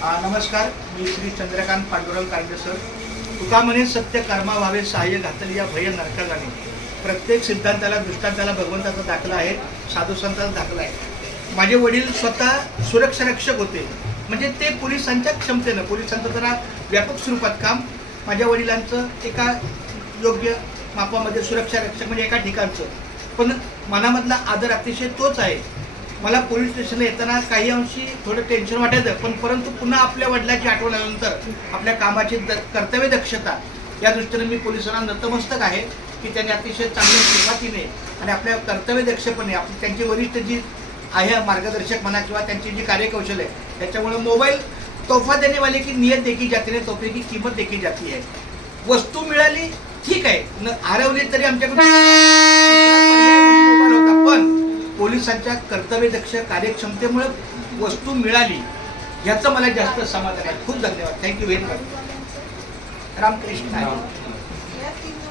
नमस्कार मी श्री चंद्रकांत पांडुरंग कांडे सर. तुका म्हणे सत्य कर्मा व्हावे सहाय्य घातली या भय नरका जाणे प्रत्येक सिद्धांताला दृष्टांताला भगवंताचा दाखला आहे साधू संतांचा दाखला आहे. माझे वडील स्वतः सुरक्षारक्षक होते. म्हणजे ते पोलिसांच्या क्षमतेनं पोलिसांचं जरा व्यापक स्वरूपात काम माझ्या वडिलांचं एका योग्य मापामध्ये सुरक्षारक्षक म्हणजे एका ठिकाणचं पण मनामधला आदर अतिशय तोच आहे. मला पोलीस स्टेशनला येताना काही अंशी थोडं टेन्शन वाटायचं. पण परंतु पुन्हा आपल्या वडिलाची आठवण आल्यानंतर आपल्या कामाची द कर्तव्य दक्षता या दृष्टीने मी पोलिसांना नतमस्तक आहे की त्यांनी अतिशय चांगल्या सुरुवातीने आणि आपल्या कर्तव्य दक्षपणे आपली त्यांची वरिष्ठ जी आहे मार्गदर्शक म्हणा किंवा त्यांची जी कार्यकौशल्य आहे त्याच्यामुळे मोबाईल तोफा देने वाले की नियत देखी जाते नाही तोफे की किंमत देखी जाती आहे. वस्तू मिळाली ठीक आहे. न हरवली तरी आमच्याकडे पोलिसांच्या कर्तव्यदक्ष कार्यक्षमतेमुळे वस्तू मिळाली याचं मला जास्त समाधान आहे. खूप धन्यवाद. Thank you very much Ramakrishna.